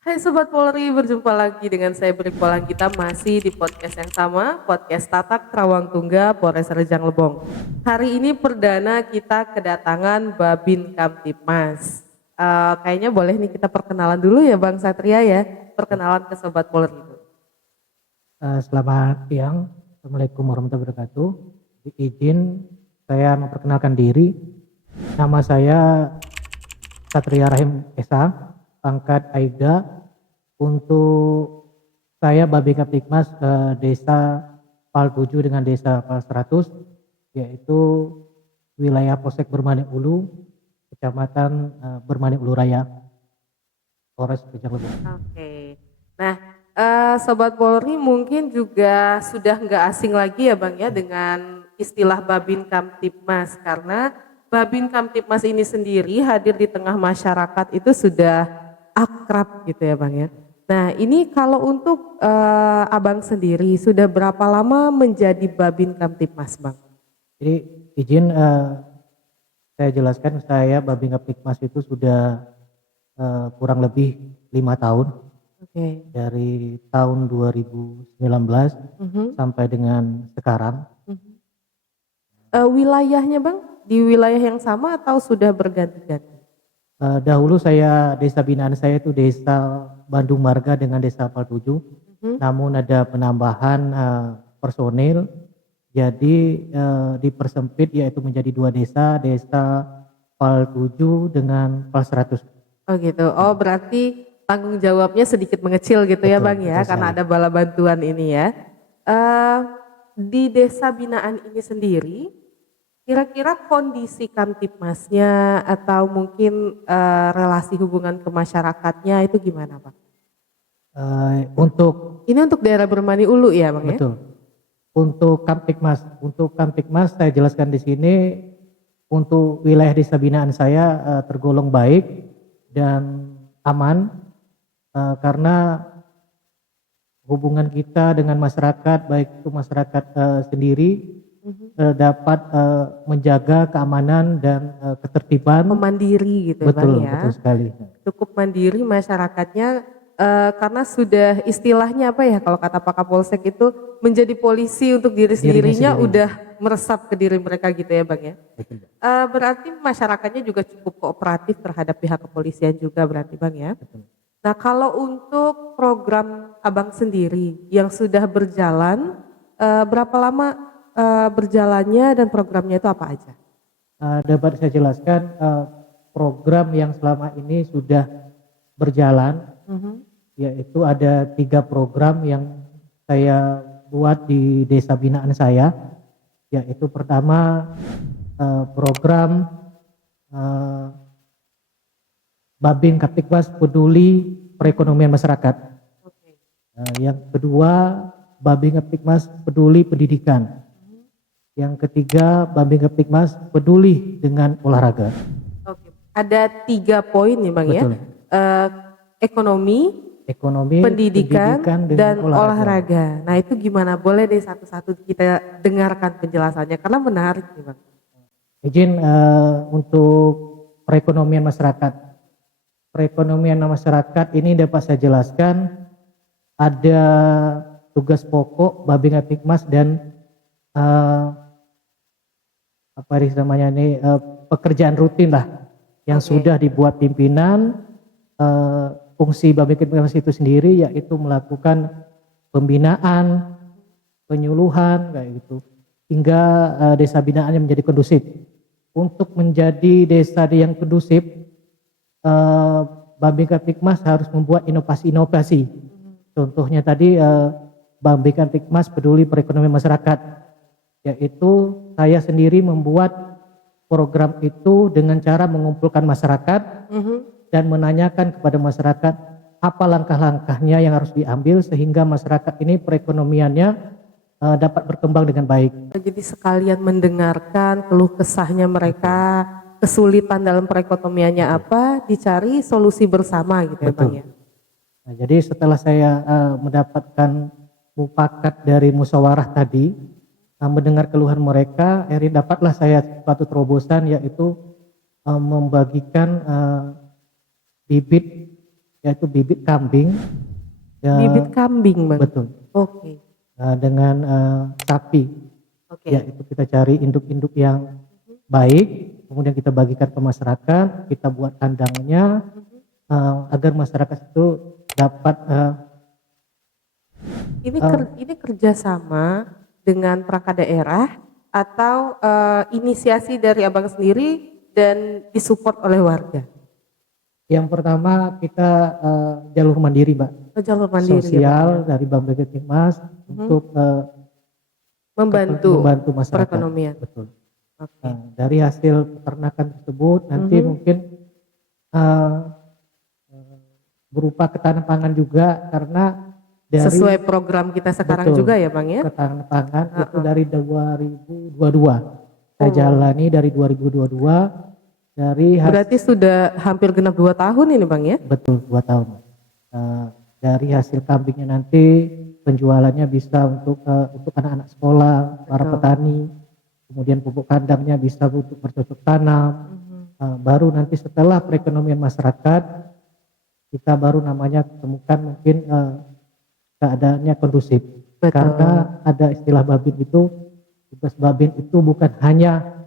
Hai Sobat Polri, berjumpa lagi dengan saya Beri Polang. Kita masih di podcast yang sama, podcast Tatak Trawang Tungga, Polres Rejang Lebong. Hari ini perdana kita kedatangan Babin Kamtibmas. Kayaknya boleh nih kita perkenalan dulu ya Bang Satria ya, perkenalan ke Sobat Polri. Selamat siang, Assalamualaikum warahmatullahi wabarakatuh. Izin saya memperkenalkan diri. Nama saya Satria Rahim Esa, pangkat Aibda. Untuk saya Babin Kamtibmas Desa Pal 7 dengan Desa Pal 100, yaitu wilayah Polsek Bermanik Ulu, Kecamatan Bermanik Ulu Raya, Polres Rejang Lebong. Oke, nah Sobat Polri mungkin juga sudah nggak asing lagi ya Bang ya dengan istilah Babin Kamtibmas, karena Babin Kamtibmas ini sendiri hadir di tengah masyarakat itu sudah akrab gitu ya Bang ya. Nah ini kalau untuk Abang sendiri sudah berapa lama menjadi Babin Kamtibmas Bang? Jadi izin saya jelaskan, saya Babin Kamtibmas itu sudah kurang lebih 5 tahun. Oke. Dari tahun 2019 sampai dengan sekarang. Wilayahnya Bang, di wilayah yang sama atau sudah berganti-ganti? Dahulu desa binaan saya itu Desa Bandung Marga dengan Desa Pal 7. Namun ada penambahan personil, jadi dipersempit yaitu menjadi 2 desa, Desa Pal 7 dengan Pal 100. Oh gitu, oh berarti tanggung jawabnya sedikit mengecil gitu ya Bang ya, karena ada bala bantuan ini ya. Di desa binaan ini sendiri, kira-kira kondisi Kamtibmasnya atau mungkin relasi hubungan ke masyarakatnya itu gimana Bang? Ini untuk daerah Bermani Ulu ya Bang ya? Betul. Untuk Kamtibmas saya jelaskan di sini, untuk wilayah desa binaan saya tergolong baik dan aman. Karena hubungan kita dengan masyarakat, baik itu masyarakat sendiri dapat menjaga keamanan dan ketertiban. Mandiri gitu ya Bang ya. Betul sekali. Cukup mandiri masyarakatnya, karena sudah istilahnya apa ya, kalau kata Pak Kapolsek itu menjadi polisi untuk diri sendirinya udah meresap ke diri mereka gitu ya Bang ya. Betul. Berarti masyarakatnya juga cukup kooperatif terhadap pihak kepolisian juga berarti Bang ya. Betul. Nah kalau untuk program Abang sendiri yang sudah berjalan, berapa lama berjalannya dan programnya itu apa aja? Dapat saya jelaskan, program yang selama ini sudah berjalan, yaitu ada 3 program yang saya buat di desa binaan saya, yaitu pertama program Babin Kamtibmas Peduli Perekonomian Masyarakat. Yang kedua Babin Kamtibmas Peduli Pendidikan. Yang ketiga Babin Kamtibmas Peduli dengan Olahraga. Oke. Ada 3 poin nih Bang. Betul. Ya, ekonomi, pendidikan dan olahraga. Nah itu gimana? Boleh deh satu-satu kita dengarkan penjelasannya karena menarik nih Bang. Izin untuk perekonomian masyarakat. Perekonomian masyarakat ini dapat saya jelaskan, ada tugas pokok Babin Kamtibmas dan pekerjaan rutin lah yang sudah dibuat pimpinan. Fungsi Babin Kamtibmas itu sendiri yaitu melakukan pembinaan, penyuluhan kayak gitu, hingga desa binaannya menjadi kondusif. Untuk menjadi desa yang kondusif, Babin Kamtibmas harus membuat inovasi-inovasi. Contohnya tadi Babin Kamtibmas Peduli Perekonomian Masyarakat, yaitu saya sendiri membuat program itu dengan cara mengumpulkan masyarakat dan menanyakan kepada masyarakat apa langkah-langkahnya yang harus diambil sehingga masyarakat ini perekonomiannya dapat berkembang dengan baik. Jadi sekalian mendengarkan keluh kesahnya mereka, kesulitan dalam perekonomiannya apa, dicari solusi bersama gitu ya Bang ya. Nah, jadi setelah saya mendapatkan mufakat dari musyawarah tadi, mendengar keluhan mereka, akhirnya dapatlah saya suatu terobosan, yaitu membagikan bibit yaitu bibit kambing. Bibit kambing, Bang. Betul. Oke. Dengan sapi. Oke. Ya, itu kita cari induk-induk yang baik, kemudian kita bagikan ke masyarakat, kita buat kandangnya agar masyarakat itu dapat Ini kerjasama dengan perangkat daerah atau inisiasi dari abang sendiri dan disupport oleh warga? yang pertama kita jalur mandiri, Mbak. Jalur mandiri ya, Bang, Sosial ya? dari Bank Bketimas untuk membantu masyarakat. perekonomian. Betul. Oke. Dari hasil peternakan tersebut nanti mungkin berupa ketahanan pangan juga, karena dari Sesuai program kita sekarang betul, juga ya, Bang, ya? ketahanan pangan itu dari 2022. Saya jalani dari 2022 dari Berarti sudah hampir genap 2 tahun ini, Bang, ya? betul 2 tahun. Dari hasil kambingnya nanti penjualannya bisa untuk anak-anak sekolah, para petani, kemudian pupuk kandangnya bisa untuk bercocok tanam. Baru nanti setelah perekonomian masyarakat kita baru namanya temukan mungkin keadaannya kondusif. Betul. Karena ada istilah Babin itu, tugas Babin itu bukan hanya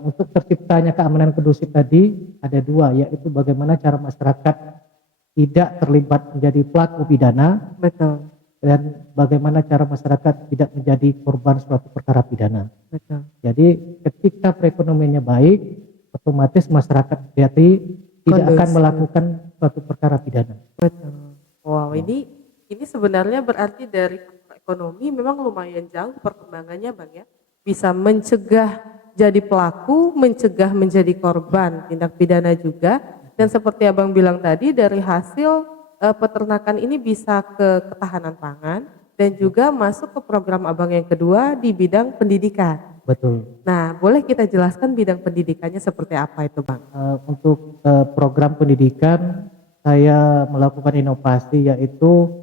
untuk terciptanya keamanan kondusif tadi, ada 2, yaitu bagaimana cara masyarakat tidak terlibat menjadi pelaku pidana. Betul. Dan bagaimana cara masyarakat tidak menjadi korban suatu perkara pidana. Betul. Jadi ketika perekonomiannya baik, otomatis masyarakat jadi tidak akan melakukan suatu perkara pidana. Betul. Wow, ini sebenarnya berarti dari ekonomi memang lumayan jauh perkembangannya, Bang, ya. Bisa mencegah jadi pelaku, mencegah menjadi korban tindak pidana juga. Dan seperti Abang bilang tadi, dari hasil peternakan ini bisa ke ketahanan pangan dan juga masuk ke program Abang yang kedua di bidang pendidikan. Betul. Nah, boleh kita jelaskan bidang pendidikannya seperti apa itu, Bang? Untuk program pendidikan saya melakukan inovasi, yaitu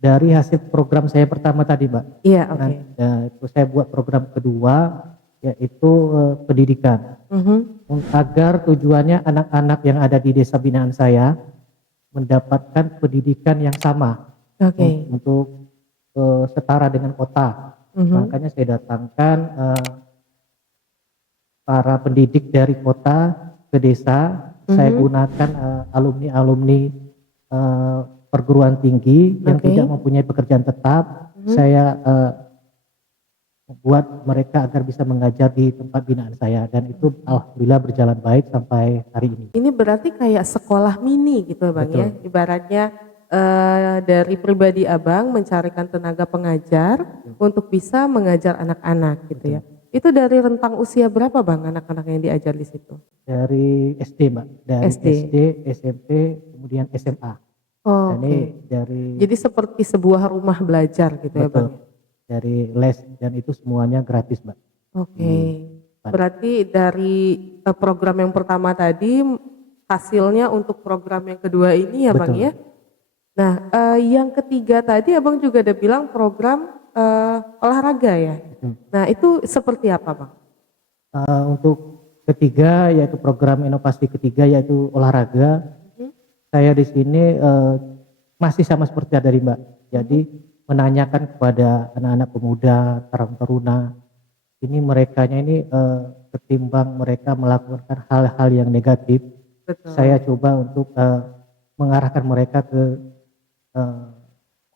dari hasil program saya pertama tadi, Mbak. Iya, oke. Itu saya buat program kedua, yaitu pendidikan. Agar tujuannya anak-anak yang ada di desa binaan saya mendapatkan pendidikan yang sama. Untuk setara dengan kota. Makanya saya datangkan para pendidik dari kota ke desa. Saya gunakan alumni-alumni perguruan tinggi yang tidak mempunyai pekerjaan tetap. Saya buat mereka agar bisa mengajar di tempat binaan saya, dan itu alhamdulillah berjalan baik sampai hari ini. Ini berarti kayak sekolah mini gitu, Bang. Betul. Ya, ibaratnya dari pribadi Abang mencarikan tenaga pengajar untuk bisa mengajar anak-anak gitu. Betul. Ya. Itu dari rentang usia berapa, Bang, anak-anak yang diajar di situ? Dari SD, Mbak. Dari SD, SMP, kemudian SMA. Oh, jadi seperti sebuah rumah belajar gitu. Betul. Ya, Bang. Dari les, dan itu semuanya gratis, Mbak. Oke. Berarti dari program yang pertama tadi hasilnya untuk program yang kedua ini ya, Bang, ya. Nah, yang ketiga tadi Abang juga ada bilang program olahraga ya. Nah, itu seperti apa, Bang? Untuk ketiga, yaitu program inovasi ketiga, yaitu olahraga. Saya di sini masih sama seperti tadi, Mbak. Jadi menanyakan kepada anak-anak pemuda, karang taruna, ini merekanya ini ketimbang mereka melakukan hal-hal yang negatif. Betul. Saya coba untuk mengarahkan mereka ke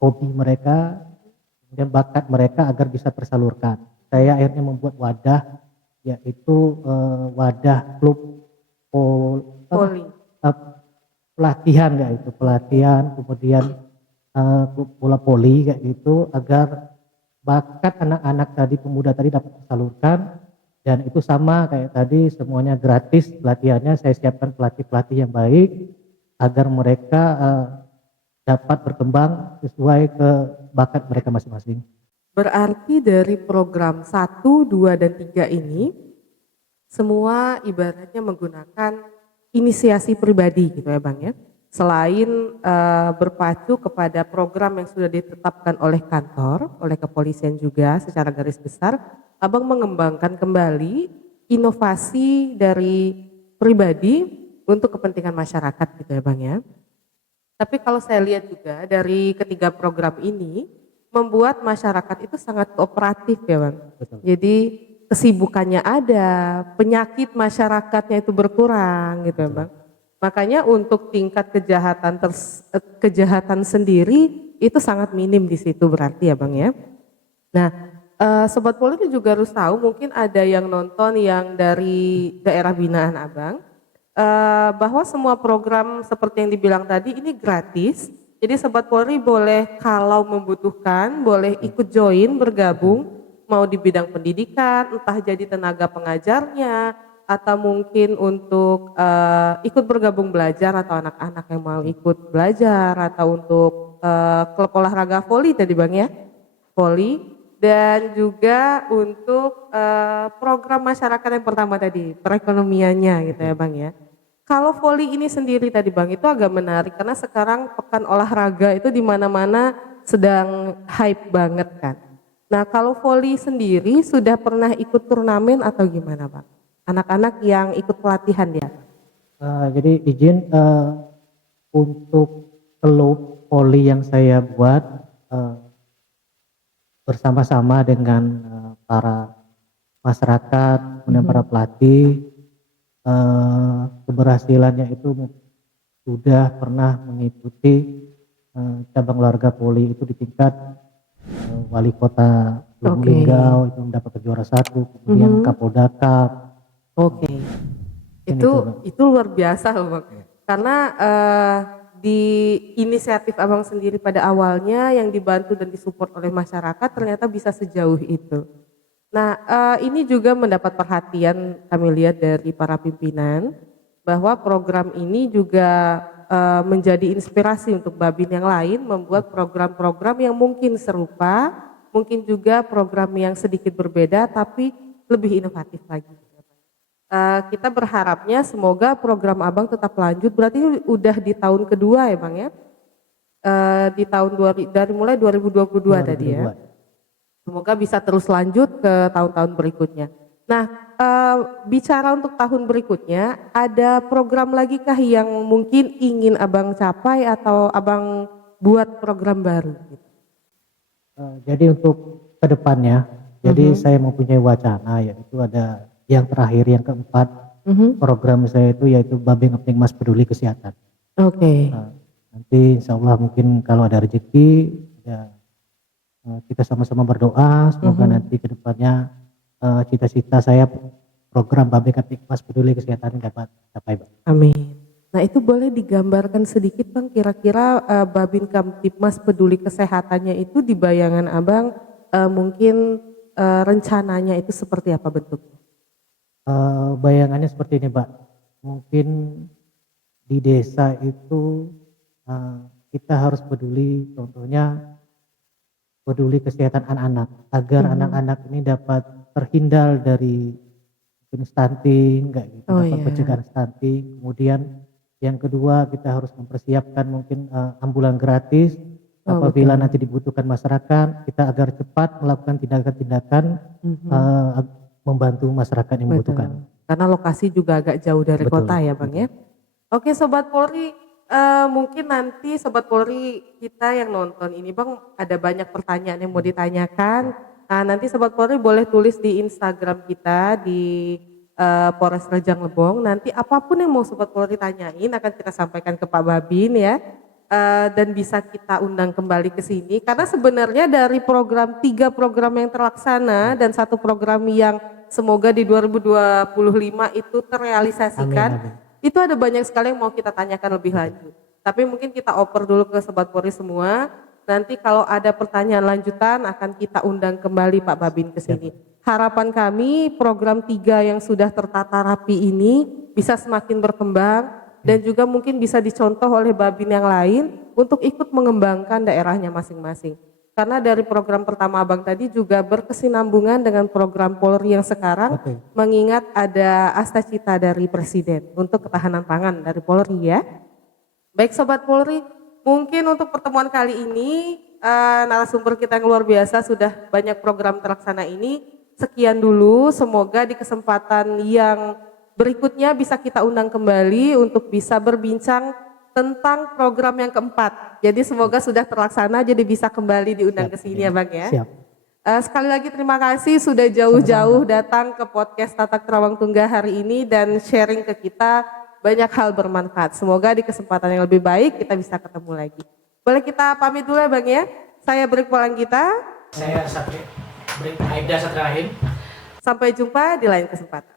hobi mereka dan bakat mereka agar bisa tersalurkan. Saya akhirnya membuat wadah, yaitu wadah klub pelatihan, yaitu pelatihan, kemudian klub bola voli kayak gitu, agar bakat anak-anak tadi, pemuda tadi dapat tersalurkan. Dan itu sama kayak tadi, semuanya gratis pelatihannya. Saya siapkan pelatih-pelatih yang baik agar mereka dapat berkembang sesuai ke bakat mereka masing-masing. Berarti dari program 1, 2, dan 3 ini semua ibaratnya menggunakan inisiasi pribadi gitu ya, Bang, ya. Selain berpacu kepada program yang sudah ditetapkan oleh kantor, oleh kepolisian juga secara garis besar, Abang mengembangkan kembali inovasi dari pribadi untuk kepentingan masyarakat gitu ya Bang ya. Tapi kalau saya lihat juga dari ketiga program ini membuat masyarakat itu sangat kooperatif ya Bang. Betul. Jadi kesibukannya ada, penyakit masyarakatnya itu berkurang gitu ya Betul. Bang. Makanya untuk tingkat kejahatan sendiri itu sangat minim di situ berarti ya Bang ya. Nah, Sobat Polri juga harus tahu mungkin ada yang nonton yang dari daerah binaan Abang, bahwa semua program seperti yang dibilang tadi ini gratis. Jadi Sobat Polri boleh kalau membutuhkan boleh ikut join bergabung mau di bidang pendidikan, entah jadi tenaga pengajarnya atau mungkin untuk ikut bergabung belajar atau anak-anak yang mau ikut belajar atau untuk klub olahraga voli tadi Bang ya, voli. Dan juga untuk program masyarakat yang pertama tadi, perekonomiannya gitu ya Bang ya. Kalau voli ini sendiri tadi Bang itu agak menarik karena sekarang pekan olahraga itu di mana-mana sedang hype banget kan. Nah kalau voli sendiri sudah pernah ikut turnamen atau gimana Bang? Anak-anak yang ikut pelatihan ya? Jadi izin untuk klub voli yang saya buat bersama-sama dengan para masyarakat, kemudian para pelatih, keberhasilannya itu sudah pernah mengikuti cabang olahraga voli itu di tingkat wali kota Lubuk Linggau itu mendapat juara 1, kemudian Kapolda Cup. Oke. Itu luar biasa loh Bang. Karena di inisiatif Abang sendiri pada awalnya yang dibantu dan disupport oleh masyarakat ternyata bisa sejauh itu. Nah ini juga mendapat perhatian kami lihat dari para pimpinan bahwa program ini juga menjadi inspirasi untuk Babin yang lain membuat program-program yang mungkin serupa, mungkin juga program yang sedikit berbeda tapi lebih inovatif lagi. Kita berharapnya semoga program Abang tetap lanjut, berarti udah di tahun kedua ya Bang ya? Di tahun dari mulai 2022 tadi ya? Semoga bisa terus lanjut ke tahun-tahun berikutnya. Nah, bicara untuk tahun berikutnya, ada program lagi kah yang mungkin ingin Abang capai atau Abang buat program baru? Jadi untuk kedepannya, jadi saya mempunyai wacana yaitu ada yang terakhir, yang keempat, program saya itu yaitu Babin Kaptipmas Peduli Kesehatan. Oke. Nanti insya Allah mungkin kalau ada rezeki, ya, kita sama-sama berdoa, semoga nanti kedepannya cita-cita saya program Babin Kaptipmas Peduli Kesehatan dapat capai. Amin. Nah itu boleh digambarkan sedikit Bang, kira-kira Babin Kamtipmas Peduli Kesehatannya itu di bayangan Abang mungkin rencananya itu seperti apa bentuknya? Bayangannya seperti ini Pak, mungkin di desa itu kita harus peduli, contohnya peduli kesehatan anak-anak agar anak-anak ini dapat terhindar dari stunting, enggak gitu, dapat pencegahan stunting. Kemudian yang kedua kita harus mempersiapkan mungkin ambulan gratis apabila nanti dibutuhkan masyarakat, kita agar cepat melakukan tindakan-tindakan membantu masyarakat yang membutuhkan. Karena lokasi juga agak jauh dari kota ya Bang ya. Oke Sobat Polri, mungkin nanti Sobat Polri kita yang nonton ini Bang ada banyak pertanyaan yang mau ditanyakan. Nah nanti Sobat Polri boleh tulis di Instagram kita di Polres Rejang Lebong. Nanti apapun yang mau Sobat Polri tanyain akan kita sampaikan ke Pak Babin ya. Dan bisa kita undang kembali ke sini karena sebenarnya dari tiga program yang terlaksana dan satu program yang semoga di 2025 itu terrealisasikan. Amin. Itu ada banyak sekali yang mau kita tanyakan lebih lanjut. Tapi mungkin kita oper dulu ke Sobat Polri semua. Nanti kalau ada pertanyaan lanjutan akan kita undang kembali Pak Babin ke sini. Harapan kami program 3 yang sudah tertata rapi ini bisa semakin berkembang dan juga mungkin bisa dicontoh oleh Babin yang lain untuk ikut mengembangkan daerahnya masing-masing. Karena dari program pertama Abang tadi juga berkesinambungan dengan program Polri yang sekarang, mengingat ada asta cita dari Presiden untuk ketahanan pangan dari Polri ya. Baik Sobat Polri, mungkin untuk pertemuan kali ini narasumber kita yang luar biasa sudah banyak program terlaksana ini. Sekian dulu, semoga di kesempatan yang berikutnya bisa kita undang kembali untuk bisa berbincang tentang program yang keempat. Jadi semoga sudah terlaksana, jadi bisa kembali diundang ke sini ya Bang ya. Siap. Sekali lagi terima kasih sudah jauh-jauh datang ke podcast Tatak Terawang Tunggal hari ini dan sharing ke kita banyak hal bermanfaat. Semoga di kesempatan yang lebih baik kita bisa ketemu lagi. Boleh kita pamit dulu ya Bang ya. Saya Brik Polanggita. Saya Aida Satrahim. Sampai jumpa di lain kesempatan.